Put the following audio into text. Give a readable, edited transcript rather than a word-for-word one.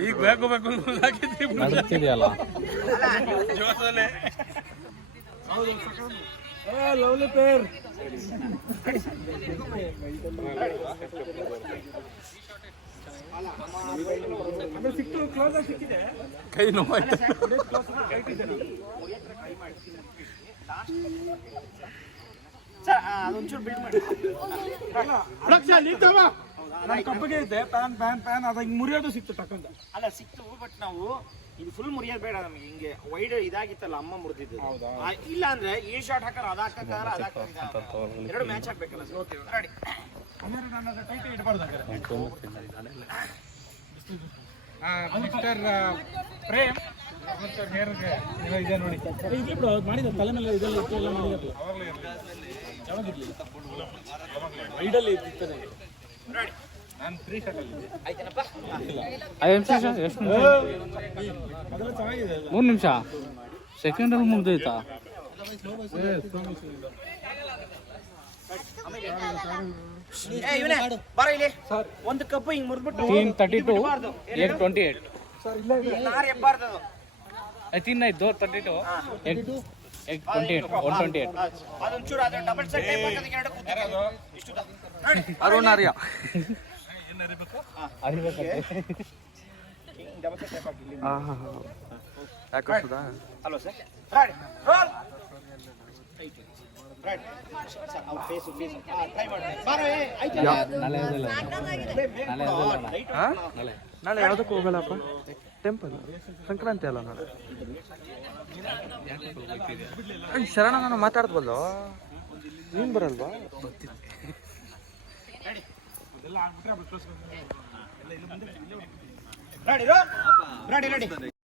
ಈಗ ಬೇಕು ಬೇಕು ನಡುತ್ತಿದೆಯಲ್ಲ ಜೋಸಲೆ ಲವ್ಲಿ ಪೇರ್ ಸಿಕ್ತು ಕ್ಲೋಸ್ ಆಗಿ ಸಿಕ್ಕಿದೆ ಕೈ ನೋವಾಯ್ತು ಅದೊಂಚೂರು ಬಿಲ್ಡ್ ಮಾಡಿ ನನ್ನ ಕಬ್ಬಿಗೆ ಇದೆ ಪ್ಯಾನ್ ಪ್ಯಾನ್ ಪ್ಯಾನ್ ಅದ ಹಿಂಗೆ ಮುರಿಯೋದು ಸಿಕ್ತು ಟಕ್ಕಂತ ಅಲ್ಲ ಸಿಕ್ತು ಬಟ್ ನಾವು ಇದು ಫುಲ್ ಮುರಿಯೋದು ಬೇಡ ನಮಗೆ ಹಿಂಗೆ ವೈಡ್ ಇದಾಗಿತ್ತಲ್ಲ ಅಮ್ಮ ಮುರಿದಿದ್ದು ಇಲ್ಲ ಅಂದ್ರೆ ಈ ಶಾಟ್ ಹಾಕಾರ ಅದ ಎರಡು ಮ್ಯಾಚ್ ಹಾಕ್ಬೇಕಲ್ಲ ರೆಡಿ ಅಂದ್ರೆ ನನ್ನ ಟೈಟ್ ಇಡಬಾರ್ದು ಮಿಸ್ಟರ್ ಪ್ರೇಮ್ ಹೇರ್ಗೆ ಇದೆ ನೋಡಿ ಮಾಡಿದ ತಲೆ ಮೇಲೆ ಇದೆಲ್ಲ ಎಲ್ಲ ಮಾಡಿದ್ರು ಯಾವಾಗಿರ್ಲಿಲ್ಲ ವೈಡಲ್ಲಿ ಇರ್ತಾನೆ ನಾನು 3 ಶಾಟ್ ಅಲ್ಲಿ ಆಯ್ತೇನಪ್ಪ 3 ನಿಮಿಷ ಸೆಕೆಂಡ್ ಅಲ್ಲಿ ಮುಗ್ದೈತಾ ಬರ ಇಲ್ಲಿ ಒಂದು ಕಪ್ ಹಿಂಗ್ ಮುರಿದ್ಬಿಟ್ಟು 32 828 ನಾರ್ ಎಬ್ಬಾರ್ದು ತಿನ್ನ ಇದ್ದು 32 128 ಅದೊಂಚೂರು ಅದು ಡಬಲ್ ಸೆಟ್ ಟೈಪ್ ಹಾಕೋದಕ್ಕೆ ಎರಡು ಕೂತಿರೋದು ಇಷ್ಟು ಅರುಣ್ ಆರ್ಯ ಏನು ಅರಿಬೇಕು ಡಬಲ್ ಸೆಟ್ ಟೈಪ್ ಹಾಕಿ ಯಾಕೆ hello sir ready roll ready sir ಅವ್ರ ಫೇಸ್ ಟ್ರೈ ಮಾಡಿ ಬಾರೋ ಆಯ್ತು ನಾಳೆ ಯಾವುದಕ್ಕೂ ಹೋಗಲ್ಲಪ್ಪ ಟೆಂಪಲ್ ಸಂಕ್ರಾಂತಿ ಅಲ್ಲ ನಾಳೆ ಶರಣ ನಾನು ಮಾತಾಡ್ಬೋದು ನೀನು ಬರಲ್ವಾ ರೆಡಿ ರೆಡಿ ರೆಡಿ